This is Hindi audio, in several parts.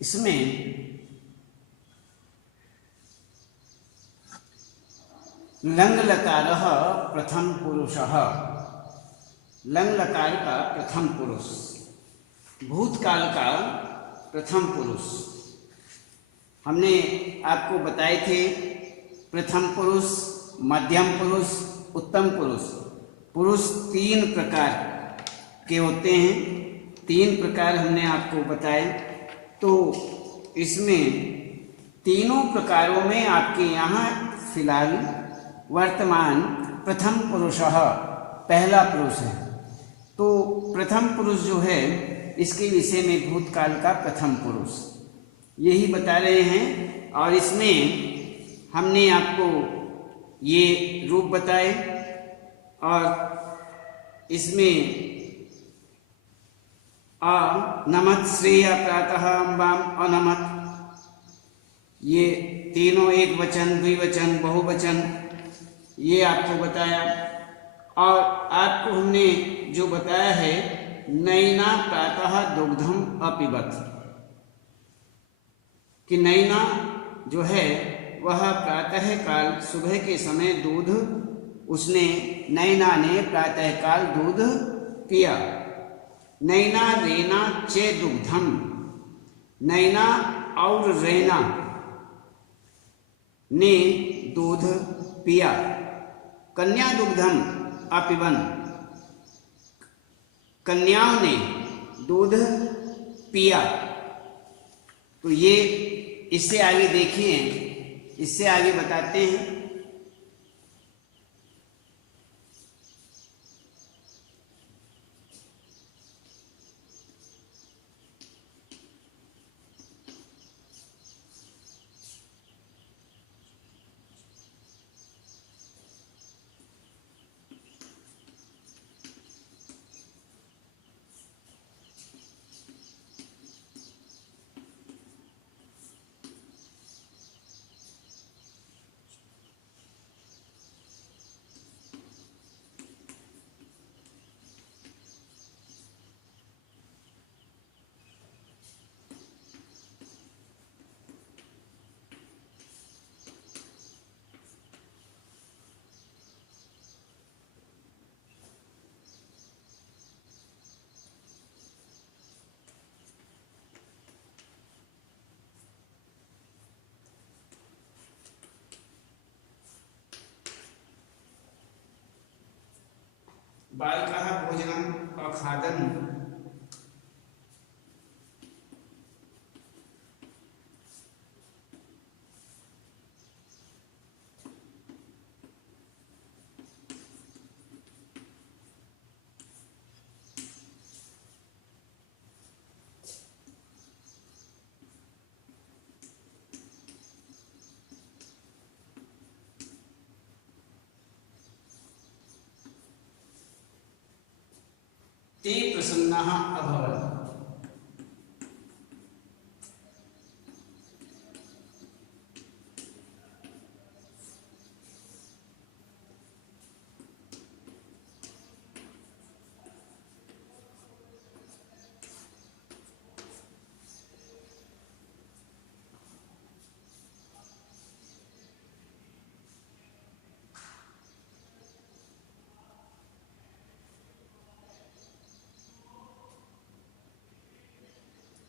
इसमें लंग लकारः प्रथम पुरुषः, लंग लकार का प्रथम पुरुष, भूतकाल का प्रथम पुरुष। हमने आपको बताए थे प्रथम पुरुष, मध्यम पुरुष, उत्तम पुरुष। पुरुष तीन प्रकार के होते हैं, तीन प्रकार हमने आपको बताए। तो इसमें तीनों प्रकारों में आपके यहाँ फिलहाल वर्तमान प्रथम पुरुषः पहला पुरुष है। तो प्रथम पुरुष जो है इसके विषय में भूतकाल का प्रथम पुरुष यही बता रहे हैं। और इसमें हमने आपको ये रूप बताए और इसमें नमत श्रेय प्रातः अम्बाम अनमत, ये तीनों एक वचन, द्विवचन, बहुवचन ये आपको बताया। और आपको हमने जो बताया है नैना प्रातः दुग्धम अपिबत, कि नैना जो है वह प्रातः काल सुबह के समय दूध, उसने नैना ने प्रातः काल दूध पिया। नैना रेना चे दुग्धम, नैना और रेना ने दूध पिया। कन्या दुग्धम अपिबन, कन्याओं ने दूध पिया। तो ये इससे आगे देखिए, इससे आगे बताते हैं। बालकः भोजनम् अखादन्, ते प्रसन्नः अभवन्।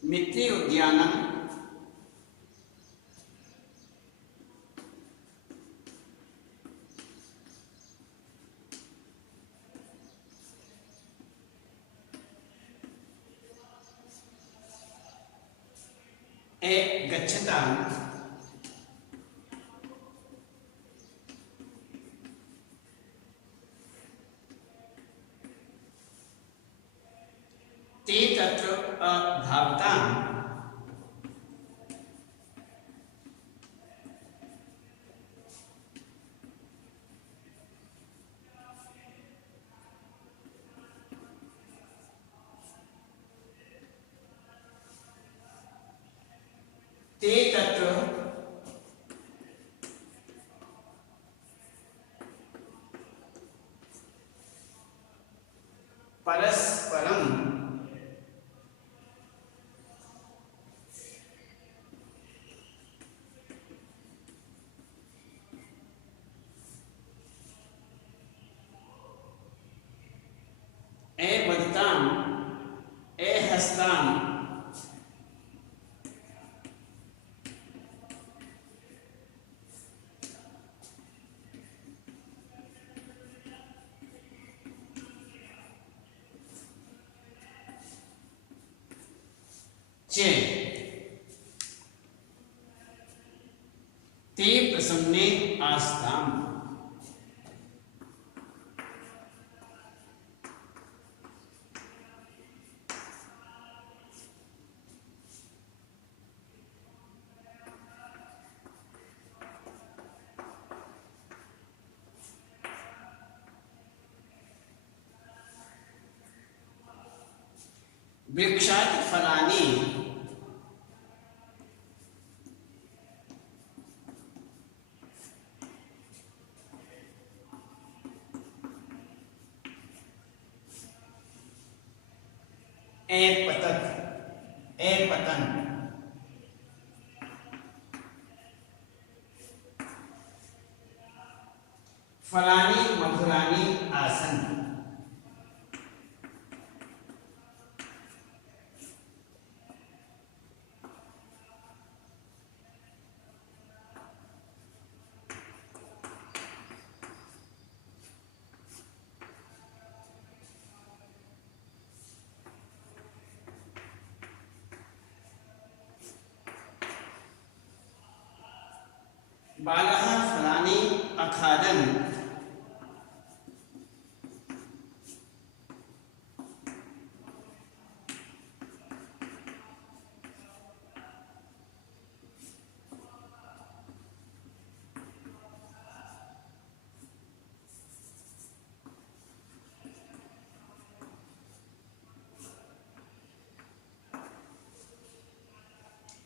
मित्रे उद्यानम गच्छताम् ते तत्र अभावताम् ते तत्र परस्परम ए बदताम, ए हस्ताम, चे ते प्रसन्ने आस्ताम, वृक्षात् फलानि, ए पतत, ए पतन, फलानि मधुरानि आसन, बालः फलानि अखादन्,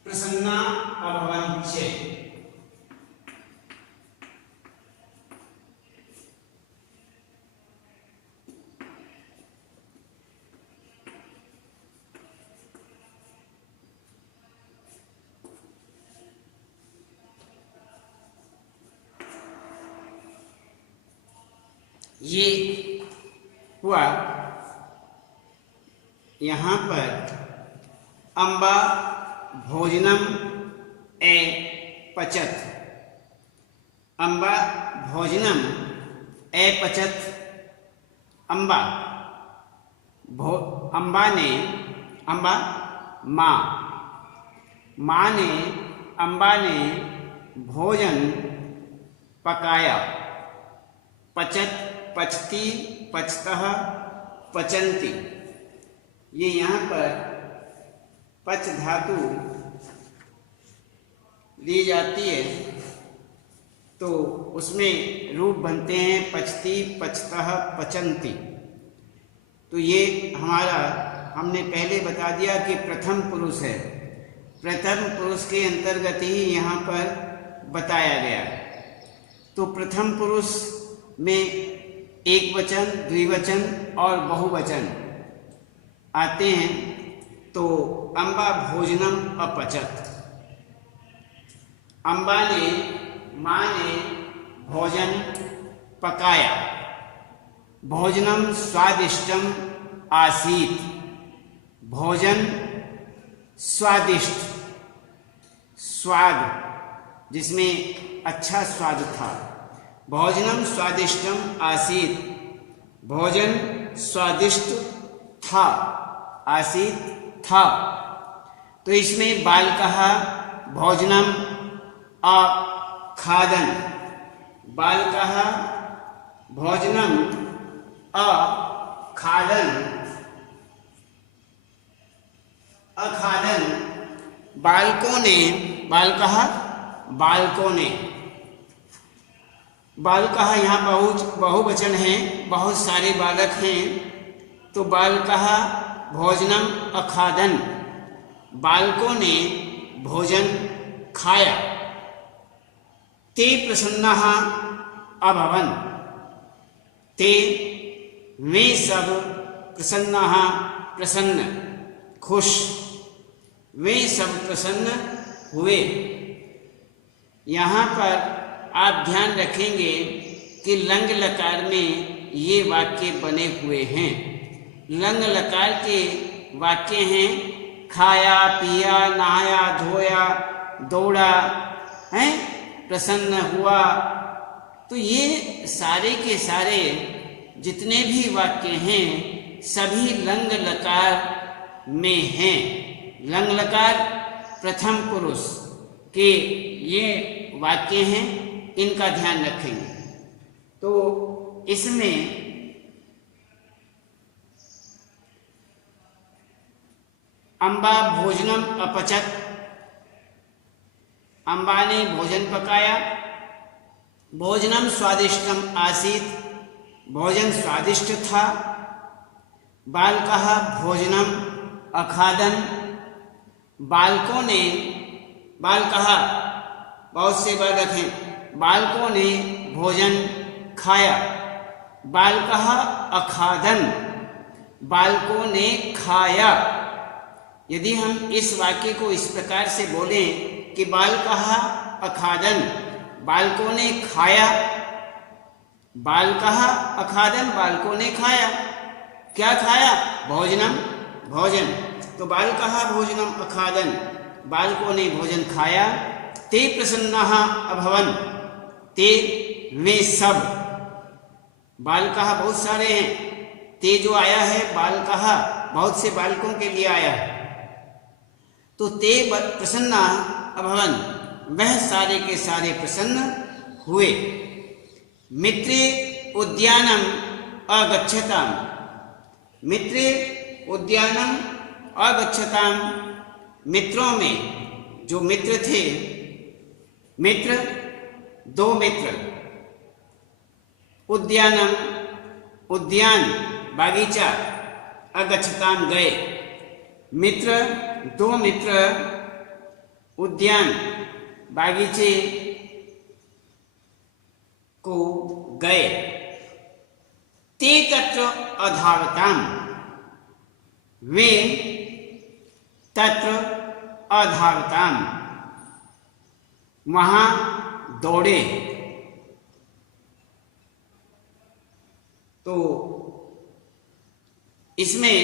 प्रसन्ना अभवञ्च, ये हुआ यहाँ पर अम्बा भोजनम ए पचत, अम्बा भोजनम ए पचत, अम्बा अम्बा ने, अम्बा माँ, माँ ने, अम्बा ने भोजन पकाया, पचत, पचती, पचतः, पचंती। ये यहाँ पर पच धातु ली जाती है तो उसमें रूप बनते हैं पचती, पचतः, पचंती। तो ये हमारा हमने पहले बता दिया कि प्रथम पुरुष है, प्रथम पुरुष के अंतर्गत ही यहाँ पर बताया गया। तो प्रथम पुरुष में एक वचन, द्विवचन और बहुवचन आते हैं। तो अम्बा भोजनम अपचत, अम्बा ने, माँ ने भोजन पकाया, भोजनम स्वादिष्टम आसीत, भोजन स्वादिष्ट, स्वाद जिसमें अच्छा स्वाद था, भोजनम स्वादिष्टम आसीत, भोजन स्वादिष्ट था, आसीत था। तो इसमें बाल कहा भोजनम अखादन, बाल कहा भोजनम अखादन, अखादन बालकों ने, बाल कहा बालकों ने, बाल कहा यहाँ बहुवचन है, बहुत सारे बालक हैं। तो बाल कहा भोजनम अखादन, बालकों ने भोजन खाया। ते प्रसन्नः अभवन, ते वे सब प्रसन्नः प्रसन्न, खुश, वे सब प्रसन्न हुए। यहाँ पर आप ध्यान रखेंगे कि लंग लकार में ये वाक्य बने हुए हैं। लंग लकार के वाक्य हैं। खाया, पिया, नहाया, धोया, दौड़ा, हैं, प्रसन्न हुआ। तो ये सारे के सारे जितने भी वाक्य हैं सभी लंग लकार में हैं। लंग लकार प्रथम पुरुष के ये वाक्य हैं, इनका ध्यान रखेंगे। तो इसमें अम्बा भोजनम अपचत, अम्बा ने भोजन पकाया। भोजनम स्वादिष्टम आसीत, भोजन स्वादिष्ट था। बालकः भोजनम अखादन, बालकों ने, बालकः बहुत से बालक हैं, बालकों ने भोजन खाया। बालकः अखादन, बालकों ने खाया। यदि हम इस वाक्य को इस प्रकार से बोलें कि बालकः अखादन, बालकों ने खाया। बालकः अखादन, बालकों ने खाया। क्या खाया? भोजनम, भोजन। तो बालकः भोजनम अखादन, बालकों ने भोजन खाया। ते प्रसन्नाः अभवन्, ते वे सब, बालकः बहुत सारे हैं, ते जो आया है बालकः बहुत से बालकों के लिए आया है। तो ते प्रसन्ना अभवन, वह सारे के सारे प्रसन्न हुए। मित्रे उद्यानम अगच्छताम, मित्रे उद्यानम अगच्छताम, मित्रों में जो मित्र थे, मित्र दो मित्र, उद्यानम उद्यान बागीचा, अगच्छताम गए, मित्र दो मित्र उद्यान बागीचे को गए। ते तत्र अधावताम, वे तत्र अधावताम, वहां दौड़े। तो इसमें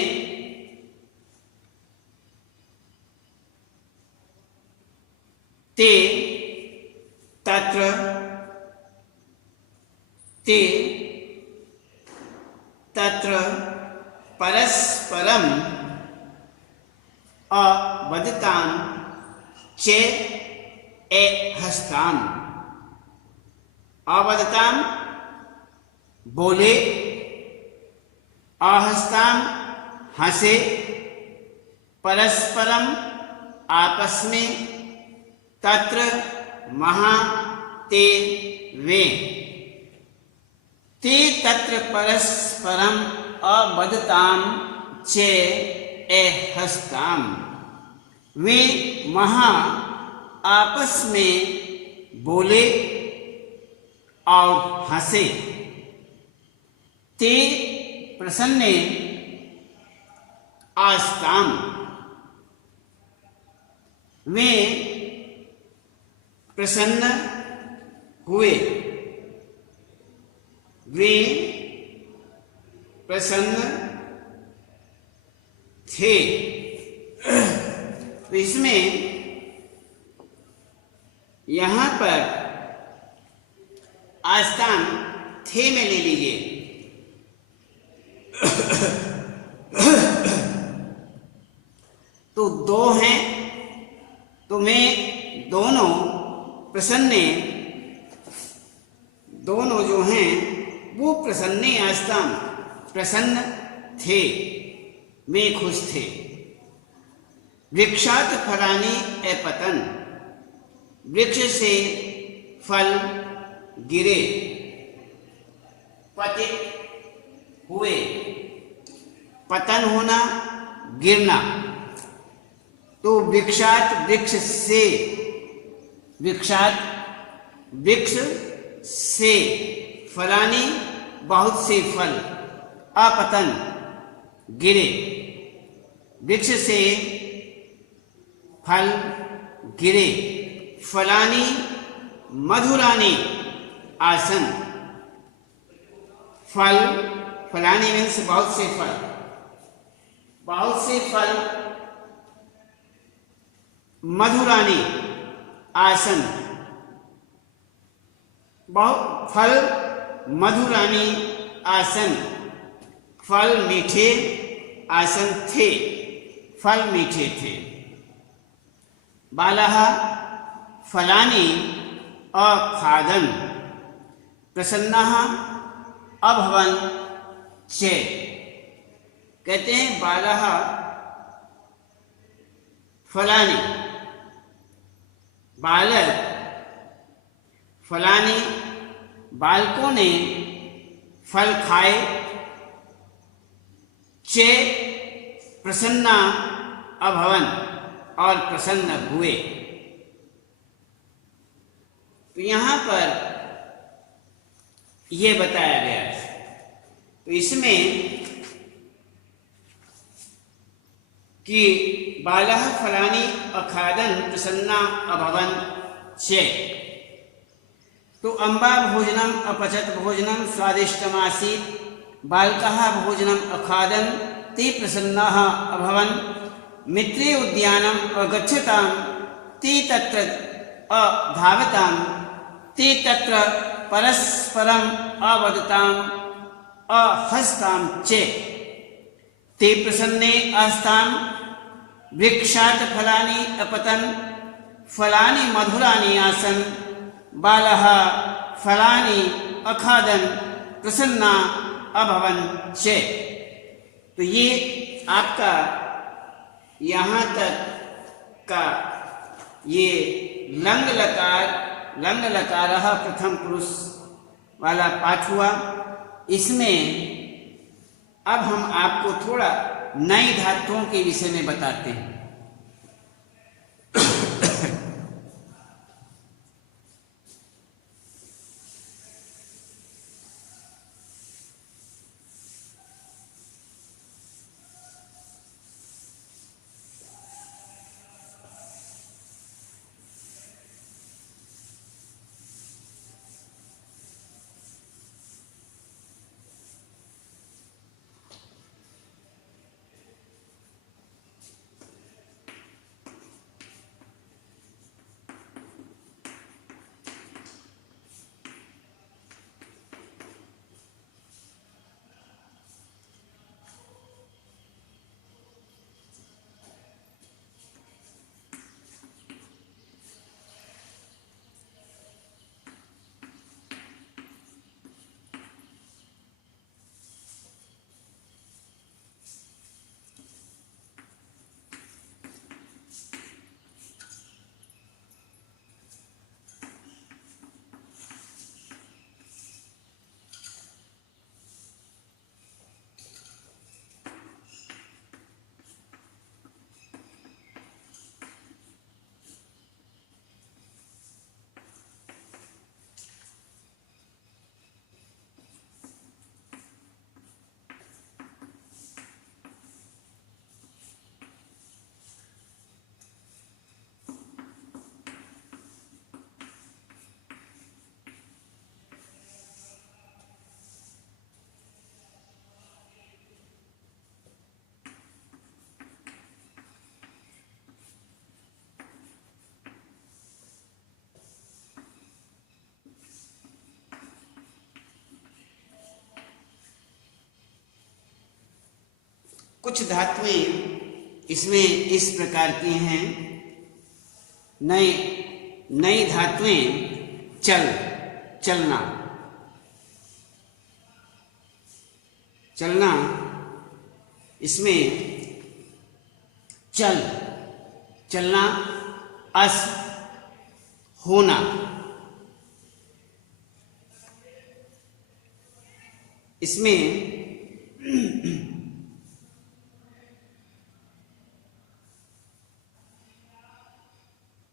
ते तत्र, ते तत्र परस्परम अवदताम च हस्ताम, अवदताम बोले, आहस्ताम हंसे, परस्परम आपस में, तत्र वहां, ते वे, ते तत्र परस्परम अवदताम च हस्ताम, वे वहां आपस में बोले और हंसे। ते प्रसन्ने आस्ताम, वे प्रसन्न हुए, वे प्रसन्न थे। तो इसमें यहां पर आस्ताम थे में ले लीजिए। तो दो हैं, तो मैं दोनों प्रसन्ने, दोनों जो हैं वो प्रसन्ने आस्ताम, प्रसन्न थे, वे खुश थे। वृक्षात फलानि अपतन, वृक्ष से फल गिरे, पतित हुए, पतन होना, गिरना। तो वृक्षात वृक्ष से, वृक्षात वृक्ष से, फलानी बहुत से फल, अपतन गिरे, वृक्ष से फल गिरे, फलानी मधुरानी आसन, फल, फलानी मीन्स बहुत से फल, बहुत से फल मधुरानी आसन, बहुत फल मधुरानी आसन, फल मीठे आसन थे, फल मीठे थे। बालः फलानि अखादन् प्रसन्नः अभवन् च। कहते हैं बालः फलानि, बालक फलानि, बालकों ने फल खाए, चे प्रसन्ना अभवन, और प्रसन्न हुए। तो यहाँ पर यह बताया गया है। तो इसमें कि बालः फलानि अखादन् प्रसन्ना अभवन् च। तो अम्बा भोजनम अपचत भोजनम स्वादिष्टमासीत्, बालकः भोजनम अखादन् ते प्रसन्नाः अभवन्, मित्रे उद्यानम अगच्छतां ते तत्र अधावतां, ते तत्र परस्परम अवदतां अहस्तां च, ते प्रसन्ने आस्तां, वृक्षात् फलानि अपतन्, फलानि मधुरानि आसन्, बालः फलानि अखादन् प्रसन्ना अभवन् च। तो ये आपका यहाँ तक का ये लंग लकारः प्रथम पुरुष वाला पाठ हुआ। इसमें अब हम आपको थोड़ा नई धातुओं के विषय में बताते हैं। कुछ धातुएं इसमें इस प्रकार की हैं। नई धातुएं चलना, इसमें चलना, अस होना, इसमें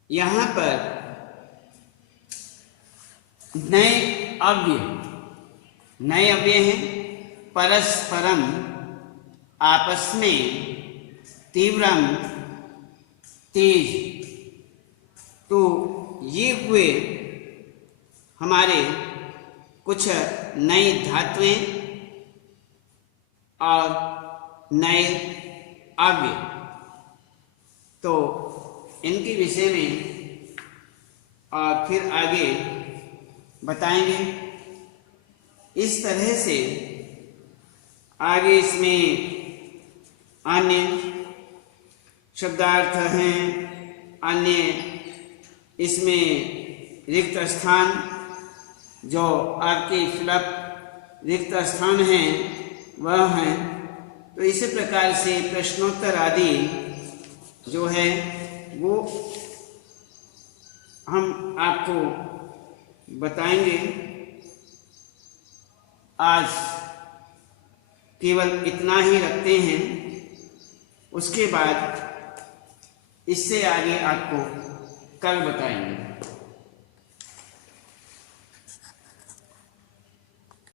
यहाँ पर नए अव्यय हैं। परस्परम आपस में, तीव्रम तेज। तो ये हुए हमारे कुछ नई धातुएं और नए आगे। तो इनके विषय में फिर आगे बताएंगे। इस तरह से आगे इसमें अन्य शब्दार्थ हैं, अन्य इसमें रिक्त स्थान जो आपके फिलअप रिक्त स्थान हैं वह हैं। तो इसी प्रकार से प्रश्नोत्तर आदि जो है वो हम आपको बताएंगे। आज केवल इतना ही रखते हैं, उसके बाद इससे आगे आपको कल बताएंगे।